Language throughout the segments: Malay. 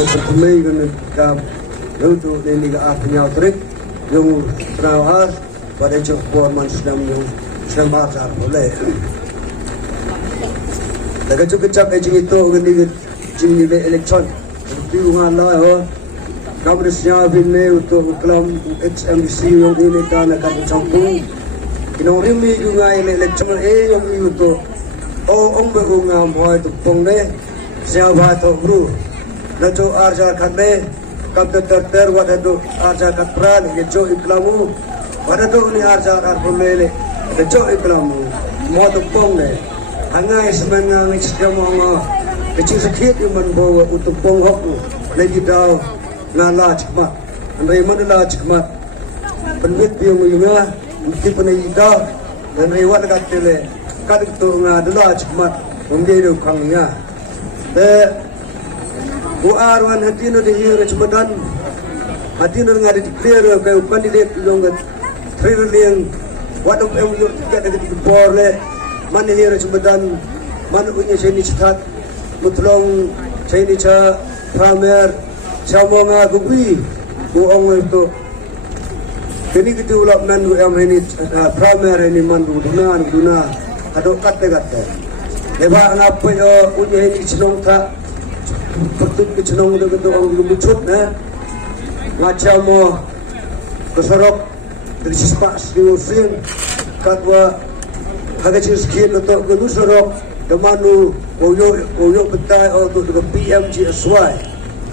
Berkembang dengan kam untuk ini ke artinya trik yang terawal pada jemput manusia yang semacam boleh. Dalam cukup ejing itu gini jing nilai elektron di rumah lah. Kamu siapa ini untuk kelam HMC yang ini kan akan campur. Ino rimi juga elektron yang itu om berungam boy tu pongde siapa tu guru. Najo arja kande kabda ter wadado arja katran yejo iklamu wadado ni arja arpulele yejo iklamu modu pongne hanga ismenga ngiskamo kecil sakit iman bawa untuk ponghokku lagi daw ngala cikmat andai manala cikmat penwit biung yunga mesti penai daw dan rewat katele kadik tu ngadala cikmat umdedo kangnya Buarwan hatino de hiro chmadan hatino ngade declare kay candidate longa trillion wadam em yo tikada de borle man hiro chmadan man unya seni chat mutlong seni cha pramer chamonga gugui bu ong to kini development bu em ini pramer ini man duna ado katte leba ngapa yo unya ini chlong tha pertut kecenong udah gitu orang lucut na ngacau mo kesorok dari sispa siusin katwa haga ciskin untuk gelu sorok demanu oyo betai untuk dengan PMGSY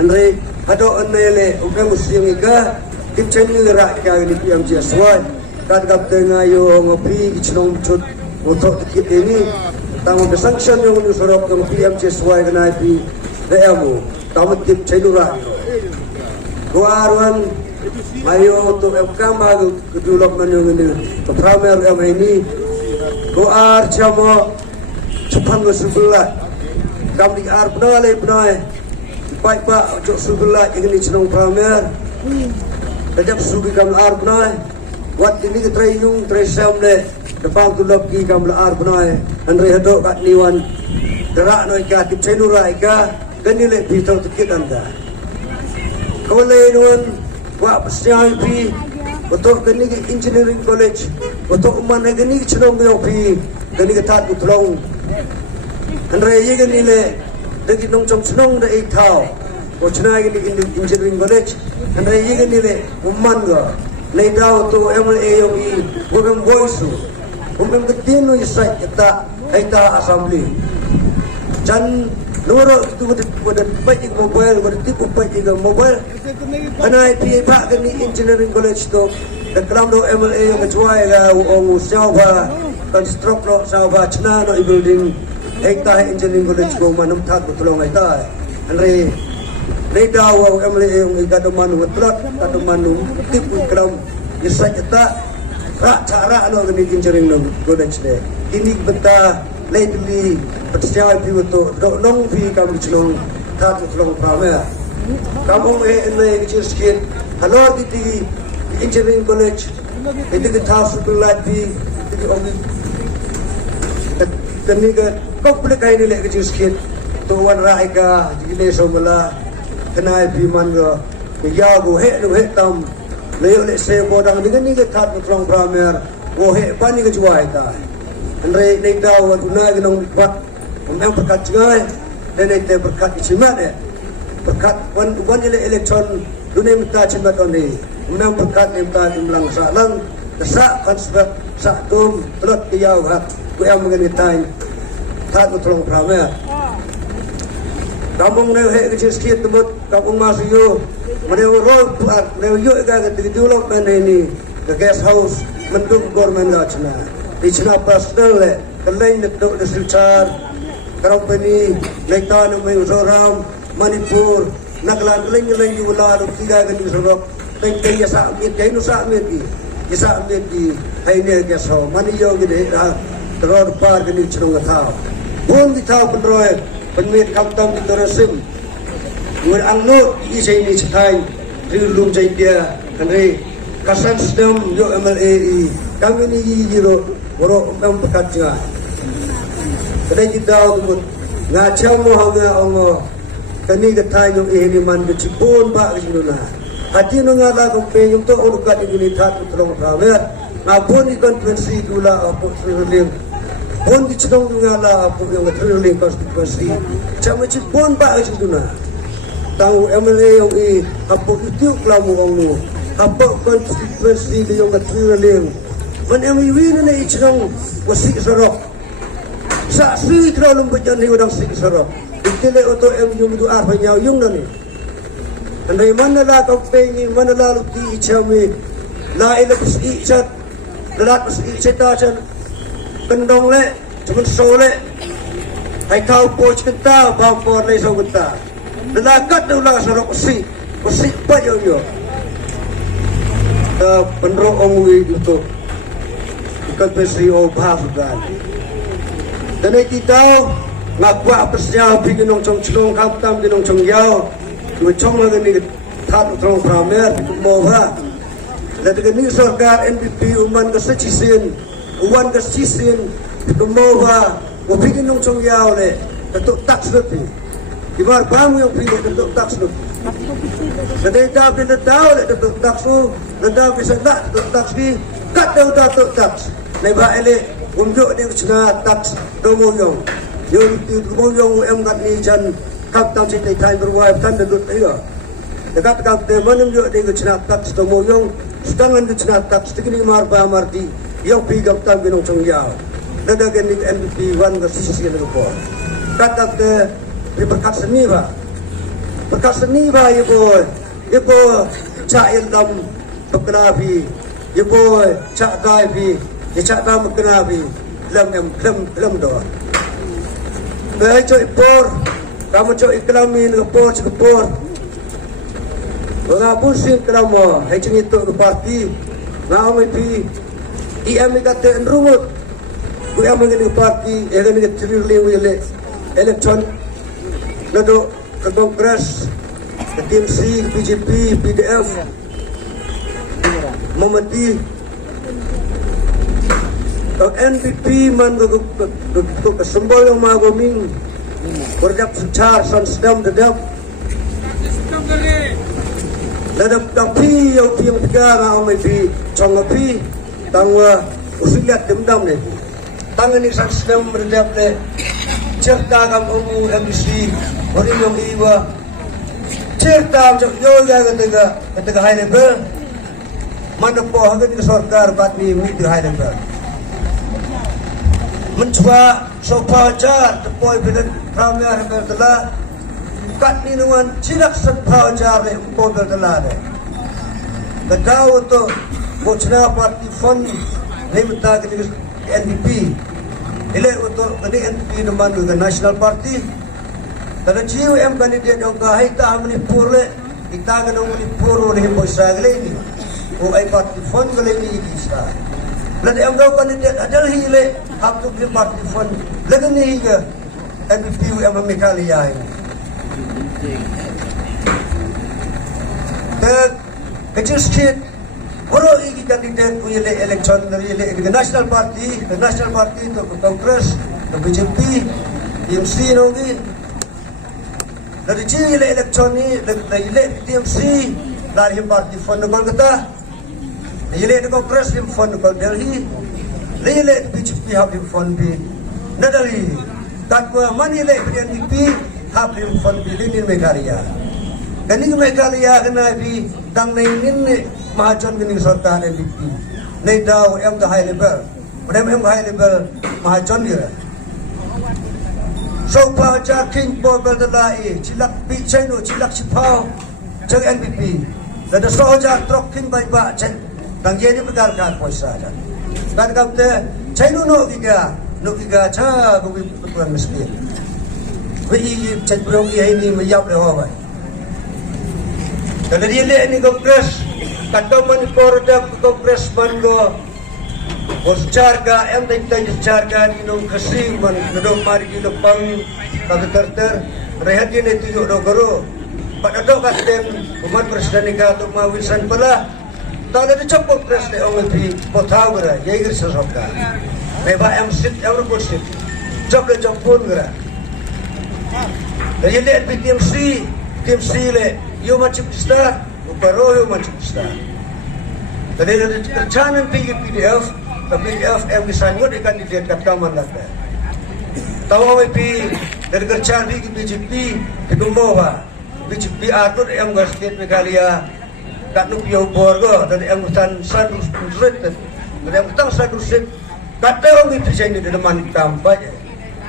andre hado anele oke musim ika tim channel rakyat di PMGSY kat kap tengah yo ngopi kecenong cut untuk tikit ini tamu kesanction yang sorok dengan PMGSY kena ip Deamu, tamat tip cedura. Kuaruan, mayo tu kama kedulok menung ini. Pramer ini, kuar camo cepat bersebelah. Kami arbna lebnai, baik pak jok sebelah ini cenong pramer. Sejak sugi kami arbna, wat ini ketrayung tresam le. Depan tu loki kami arbna, andre hadok kat niwan. Derak noi ka tip cedura ika. Kanile pitau tikit anda. Kau lain wak pasal pi, betul kini engineering college, betul mana kini cenong yang pi, kini ketat betul. Andre ye kanile, dagi nong cong cenong dah itau, kau cenai kini engineering college, andre ye kanile umman ga, lain tahu tu MLA yang i, bukan voice, bukan ketinu isai kita, kita assembly. Jan Loro itu pada baik mobile, pada tipu baik mobile. Karena IPA pak kini engineering college tu, dan kelam do MLA yang kecuali lah, orang siapa construct lo siapa cina no building, ekta engineering college ko manam tak betul orang ekta. Andre, reda orang MLA yang ikut manu betul, ikut manu tipu kelam isai kita, cara lo kini engineering college deh. Ini betah. Lately, percaya pi betul, dok nong pi kami celong, tak celong pramer. Kamu ini kecil sikit, kalau di engineering college, itu kita sekolah pi, itu orang ini ke, kau boleh kaya ni kecil sikit, tuan raika, jadi semula kena pi mana, ya go tam, leo saya bodang dengan ni kita celong pramer, go pani kejuai ita. Andre nida waduna ginong buat memang berkat jengai dan nida berkat cimat berkat wan ile elektron dunia minta cimat oni memang berkat minta imlang salang desak kan sudah sakum terus tiau hat ku yang mengenai tain tak tolong pramer kampung neu he kecil sikit tebut kampung masih meneu road buat neu yuk ga development ini the guest house mendung government dah cina di Cina personal le, kelain untuk disilcar, company, nektar nama Mizoram, Manipur, Nagaland, kelain juga lalu tiga kali Mizoram, tengkeng ya sakit, ya ini sakit di, hai ni kesau, mani jauh gede, teror par kini cenong tahu, pun ditahu penroy, penmit kaptam di terusim, gue angnut di sini cetai, rilum jaya dia, kan kasan sedang yo MLA, kami ni jiro Boro berkat jangan. Kedai kita untuk ngacau mohonga ongo kani ketai yung ihiniman kecipun pak kisnuna. Hati nunga lagu penyum to urukat ini tat utolong pramer. Ngapun ikon konstitusi dula apun sriling. Pun dicedong nunga la apun yung sriling konstitusi. Cama cipun pak kisnuna. Tahu MLA yung apun itu kelamu ongo. Apun konstitusi yung sriling. Man emiwin na icedong wasik sorok. Sa sri terlalu berjalan di udang sri sorok. Ikile untuk yung doa banyaw yung nani. Andai mana lah kau pengi mana lah luti icami la ilapus ichat lalat ichat acan kendong le cuma sole hai kau poch kita bampor le so kita lelakat ulah sorok si pa yo penro ongwi itu ikan pesi o bahkan dan kita ngakwa pesnya bikinong chong chong kaptam binong chong yao dua chong lagi ni tat utang pramer moha lalu ni sarkar NPP uman kesecisin uman kesecisin moha bikinong chong yao le ketuk tax lebih ibar bamu yang pilih ketuk tax lebih lalu dah bila tahu le ketuk tax tu dah bisa tak ketuk tax ni kat dah ketuk tax leba ele unjuk dia cina tax domoyong yung domoyong em kat ni jan kap tam si tay berwai tan dudut ayo dekat kap te manum yo dia cina tax domoyong sedangan dia cina tax tikini marba marti yang pi kap tam binong chong yao nada gen ni NPP wan ga sisi ni ko kat te berkat seni ba ibo cha dam pekrafi ibo cha gai bi cha dam pekrafi lem do Gaya coy por, kamu coy iklamin ngepor cekepor. Mengapun sih kelamo, hai cing itu ke parti, ngau pi, IM kata enrumut, ku yang mengenai parti, yang mengenai cerita wile, elektron, nado ke kongres, ke TMC, BJP, PDF, memati. Kalau NPP man ke sembol yang magoming berdap secar sedam dedap tapi yang tiga ngau pi chong pi tangwa usilat demdam ne tangan ni sedam dedap le cerita kam umu MBC orang yang iwa cerita macam yo ya ketika high level mana po hagan ke sarkar batni mi high level mencoba sopa jar tepoi bidan pramer bertelah kat ni nuan cilak sopa jar le po bertelah de kedau tu bocna parti fund ni minta ke NDP ile untuk ke NDP numan ke national party kada jiu em kandidat yang kahai ta Manipur le kita kan Manipur le bosa gele ni o ai parti fund gele ni isa lalu yang kau kandidat adalah hile hak tu beli parti fund lagi ni ke NPP yang memikalia ini kecil sikit orang ini kandidat punya election dari national party itu ke kongres ke BJP TMC nongi dari cili election ni dari TMC dari parti fund Kolkata ile de kongres lim fund ko Delhi ile BJP have lim fund bi nadali takwa mani ile NDP have lim fund bi linin Meghalaya kani Meghalaya kana bi tang nei nin mahajon kini sarkar NDP nei daw em the high level em high level mahajon dia so pa cha king po beldalai cilak bi chino cilak sipau jang NDP ada soja trok king bai ba tang jadi pegalkan puasa aja. Kan kata, cai no giga cha bumi putuan miskin. Wei cai burung ini meyap le hawa. Kalau dia le ni kongres, kata Manipur dah kongres bango. Oscarga, em tak charga ni nong kasih man, nado mari di lepang, kata terter, rehat ni tujuh dogoro. Pada dog katen, umat presiden ika tu mawisan pula. Kalau ada cepat presiden orang itu potau berai, jadi sesuatu. Leba em sit em report sit. Job le job pun gara. Jadi lihat tim C le, yo macam star, uparo yo macam star. Jadi kerjaan PDF, PDF em disangkut di kandidat kat kaman lah. Tahu apa dari kerjaan BJP di Kumbawa, BJP atur em gas state Meghalaya, kat nuk yo borgo dari em hutan satu sulit, dari em hutan satu sulit. Kata orang itu jadi di depan kampanye.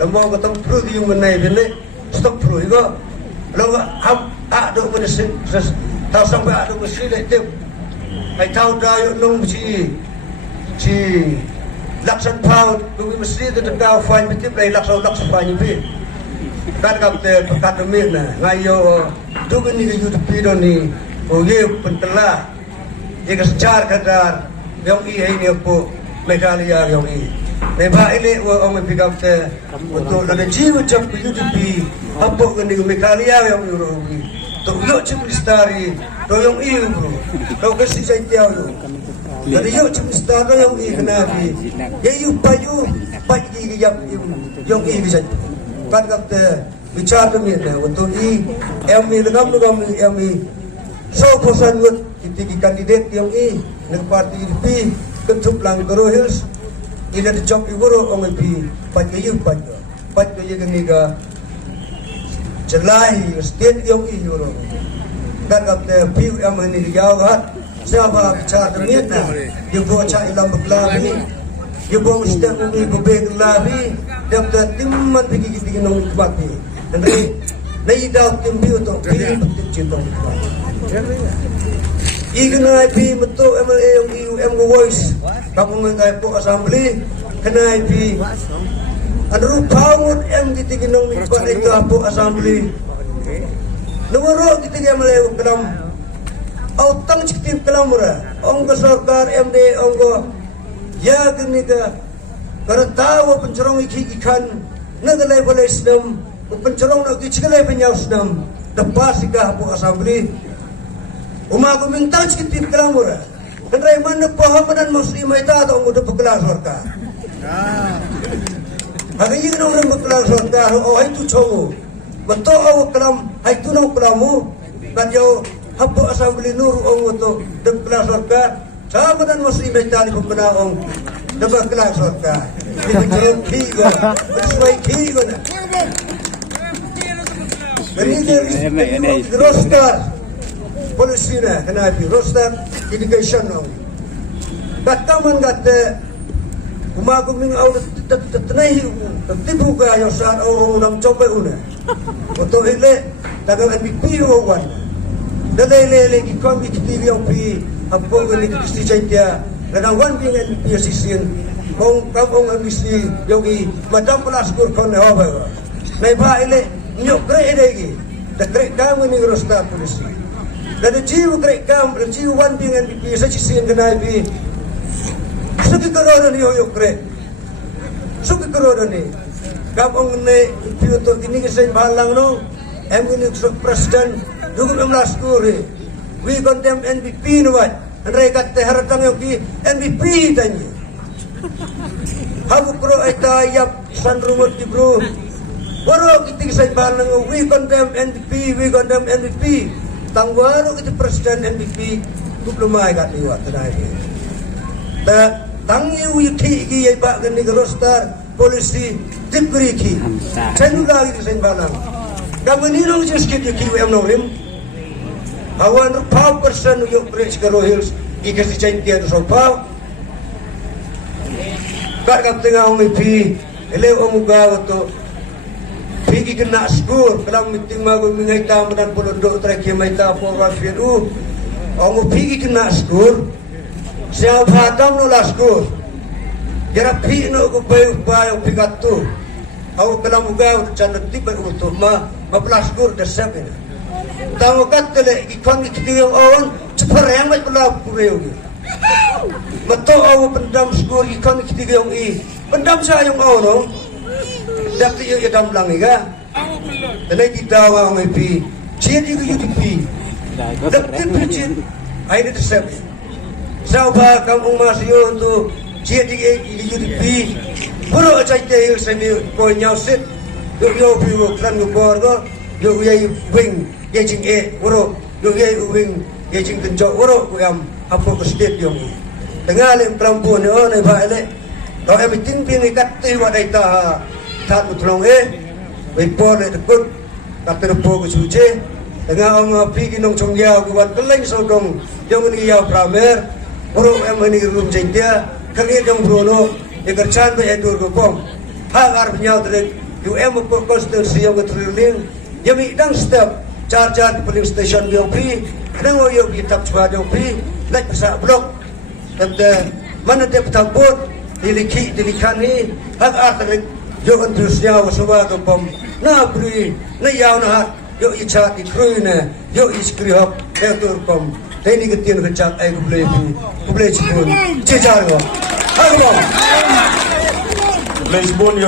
Lembaga ketemu perlu yang menai beli, stop perlu juga. Lalu ada mesin, tahu sampai ada mesin itu. Hai tahu dah yang nung si laksan pound, bagi mesin itu dah fine betul, lagi laksan fine betul. Kan kapten akademik na, ngayo tu kan ni YouTube video ni, oye pentelah, jika secara kadar yang ini apa Meghalaya yang ini. Leba ini orang kapten untuk ada jiwa jam YouTube apa kan ni Meghalaya yang ini. Tu yuk cuma lestari, tu yang ini bro, tu kasih saya tahu. Jadi yuk cuma lestari yang ini kenapa? Ya yuk pagi yang ini saja. Kan kapten bicara ni untuk ini, kami dengan kami so bosan buat tiga kandidat yang ini dengan parti UDP ketup lang Hills ini ada job ibu orang itu pagi yang ni ga jelai state yang ini orang kan kapten piu yang ini jawab siapa bicara ni dia buat cari dalam berlabi dia buat mesti ini berlabi dia tertimman pergi kita nong parti. Nanti, naik dah tim biu tu, biu betul cinta. Ikan IP betul MLA yang voice, kamu mengenai po assembly, kena IP. Ada rupaun yang kita ginong ibat itu po assembly. Nomor kita MLA kelam, autang ciktim kelam murah. Ongko sarkar MD ongko, ya kenika, karena tahu pencerong ikan, nagalai boleh sedem. Pencerong nak kicilai penyaus nam depas sikah po assembly umago minta cikit kelamura kendrai mana pahamanan muslim ita atau muda pekelas warga hari ini orang pekelas warga oh itu cowok betul awak kelam itu nang kelamu kan jauh hapo assembly nur ong itu de pekelas warga pahamanan muslim ita di pekenaong de pekelas warga di pencerong kigo bersuai kigo na ini roster polisi na kenapa roster education na kataman kata umaguming awal tetenahi tipu kaya saat orang nam coba una betul ile tagal MVP wan dalai lagi kami kita yang pi apa yang kita cerita kadang wan dengan MVP season kong ambisi yogi macam pelaskur kon hawa nai ba ile nyok grek lagi, dah grek kamu ni roster polisi. Dan jiwa grek kamu, jiwa wan dengan BP, saya cisian kena BP. Suki korona ni yok grek, suki korona ni. Kamu ni BP untuk ini kisah balang no, ini presiden dukung 16 kuri. We condemn NBP no what? Andai kata haratang yang ki NBP tanya. Habu pro eta yap san rumut di bro. Baru kita kisah balang, we condemn NDP. Tangguaro kita presiden NDP, tu belum mai kat liwat terakhir. Tangi wiki ki bak gani roster polisi diberi ki. Saya lagi kisah balang. Kamu ni long just kita ki em nolim. Awan 5% yuk bridge Garo Hills, ikas dicai dia tu sopau. Kat kap tengah umipi, ele omuga tu. Pigi kena skur, kalau meeting magu mengai tamu dan penduduk terakhir mengai tamu orang Firu, orang pigi kena skur, siapa hadam nolah skur, jara pigi no kupai yang pikat tu, aku kalau muka canda tiba untuk belas skur desep ini, tamu kata le ikon kita yang orang cepat yang macam belah kureu, betul aku pendam skur ikon kita yang pendam saya yang orang. Dapat ia dalam lang iga, dan kita awak MP, jadi UDP, dapat percaya, air itu sep. Siapa kamu masih untuk jadi UDP, Puro acai kaya semi koi nyau sit. Yo piwo klan ngubor ko. Yo yai wing yajing puro. Yo yai wing yajing tenjok puro. Kuyam apa kesedit yung. Tengah lim pelampuan yo nai baile. Tau em ting ping ikat ti wadai ta tat mutlong Wipol tekut katerpo kesuci. Tengah orang pergi nong congya kuat keleng sodong. Yang ini ya pramer. Puro em ini rum jengdia. Kali yang Bruno. Ikercan be edur gopong. Hagar penyau terik. Em apa konstitusi yang keteriling. Yami dang step. Car-car polling station yang pi. Kadang orang kita cuba yang pi. Lek besar blok. Dan mana dia petambut. Dilikan ni. Hagar terik. Yo terusnya waswa gopong. Na beri. Na yau na. Yo icat ikrui na. Yo iskrihop. Edur gopong. Ini ketian kecak. Kublai cipun. Cicar ko. Halo. Lisbon